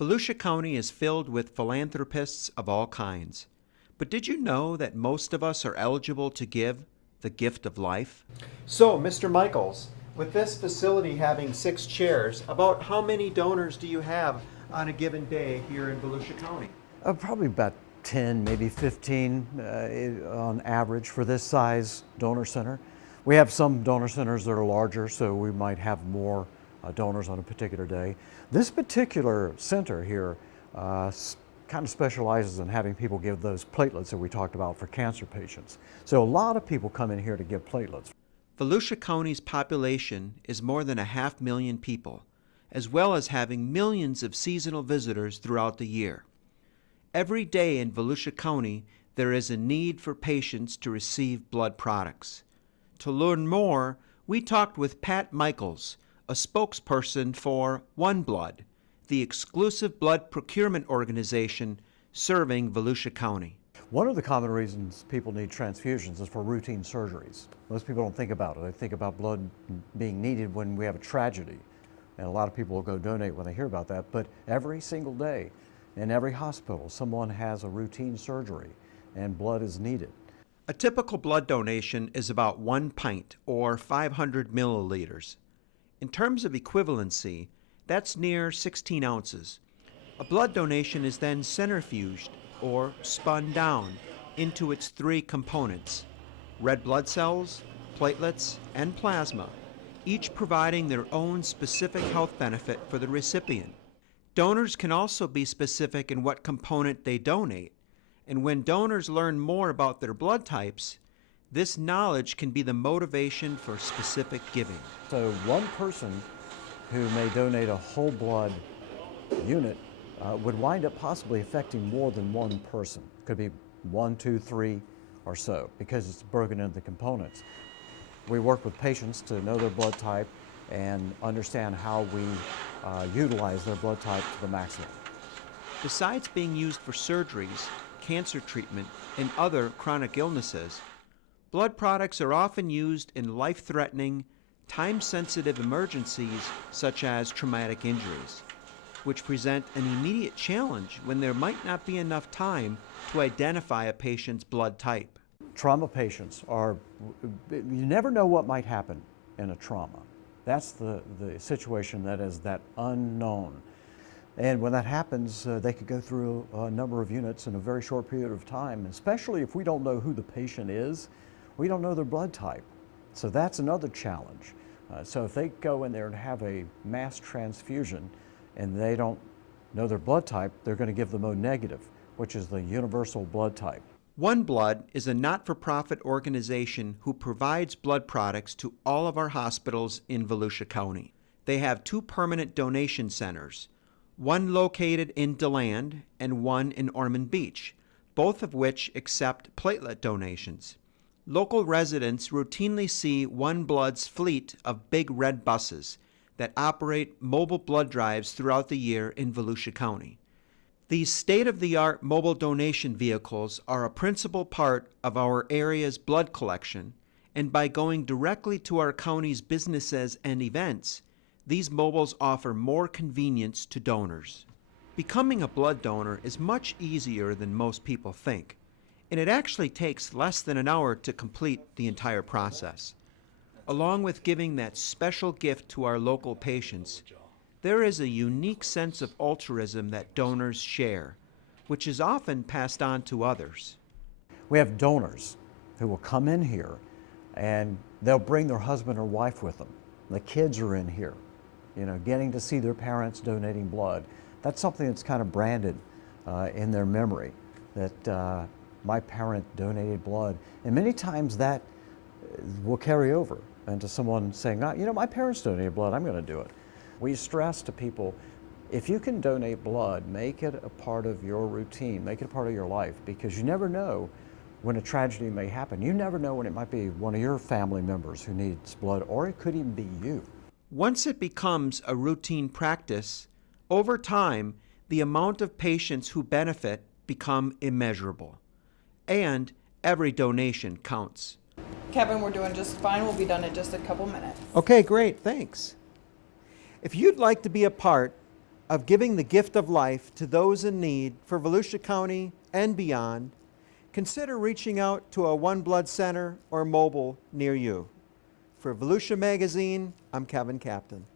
Volusia County is filled with philanthropists of all kinds. But did you know that most of us are eligible to give the gift of life? So, Mr. Michaels, with this facility having 6 chairs, about how many donors do you have on a given day here in Volusia County? Probably about 10, maybe 15 on average for this size donor center. We have some donor centers that are larger, so we might have more donors on a particular day. This particular center here kind of specializes in having people give those platelets that we talked about for cancer patients. So a lot of people come in here to give platelets. Volusia County's population is more than 500,000 people, as well as having millions of seasonal visitors throughout the year. Every day in Volusia County, there is a need for patients to receive blood products. To learn more, we talked with Pat Michaels, a spokesperson for OneBlood, the exclusive blood procurement organization serving Volusia County. One of the common reasons people need transfusions is for routine surgeries. Most people don't think about it. They think about blood being needed when we have a tragedy. And a lot of people will go donate when they hear about that. But every single day in every hospital, someone has a routine surgery and blood is needed. A typical blood donation is about 1 pint or 500 milliliters. In terms of equivalency, that's near 16 ounces. A blood donation is then centrifuged or spun down into its 3 components: red blood cells, platelets, and plasma, each providing their own specific health benefit for the recipient. Donors can also be specific in what component they donate, and when donors learn more about their blood types, this knowledge can be the motivation for specific giving. So one person who may donate a whole blood unit would wind up possibly affecting more than one person. Could be 1, 2, 3 or so, because it's broken into the components. We work with patients to know their blood type and understand how we utilize their blood type to the maximum. Besides being used for surgeries, cancer treatment, and other chronic illnesses, blood products are often used in life-threatening, time-sensitive emergencies such as traumatic injuries, which present an immediate challenge when there might not be enough time to identify a patient's blood type. Trauma patients you never know what might happen in a trauma. That's the situation that is that unknown. And when that happens, they could go through a number of units in a very short period of time, especially if we don't know who the patient is, we don't know their blood type. So that's another challenge. So if they go in there and have a mass transfusion and they don't know their blood type, they're going to give them O negative, which is the universal blood type. OneBlood is a not-for-profit organization who provides blood products to all of our hospitals in Volusia County. They have 2 permanent donation centers, one located in DeLand and one in Ormond Beach, both of which accept platelet donations. Local residents routinely see OneBlood's fleet of big red buses that operate mobile blood drives throughout the year in Volusia County. These state-of-the-art mobile donation vehicles are a principal part of our area's blood collection, and by going directly to our county's businesses and events, these mobiles offer more convenience to donors. Becoming a blood donor is much easier than most people think, and it actually takes less than an hour to complete the entire process. Along with giving that special gift to our local patients, there is a unique sense of altruism that donors share, which is often passed on to others. We have donors who will come in here and they'll bring their husband or wife with them. The kids are in here, getting to see their parents donating blood. That's something that's kind of branded in their memory, that my parent donated blood. And many times that will carry over into someone saying, my parents donated blood, I'm going to do it. We stress to people, if you can donate blood, make it a part of your routine, make it a part of your life, because you never know when a tragedy may happen. You never know when it might be one of your family members who needs blood, or it could even be you. Once it becomes a routine practice, over time, the amount of patients who benefit become immeasurable. And every donation counts. Kevin, we're doing just fine. We'll be done in just a couple minutes. Okay, great, thanks. If you'd like to be a part of giving the gift of life to those in need for Volusia County and beyond, consider reaching out to a OneBlood Center or mobile near you. For Volusia Magazine, I'm Kevin Captain.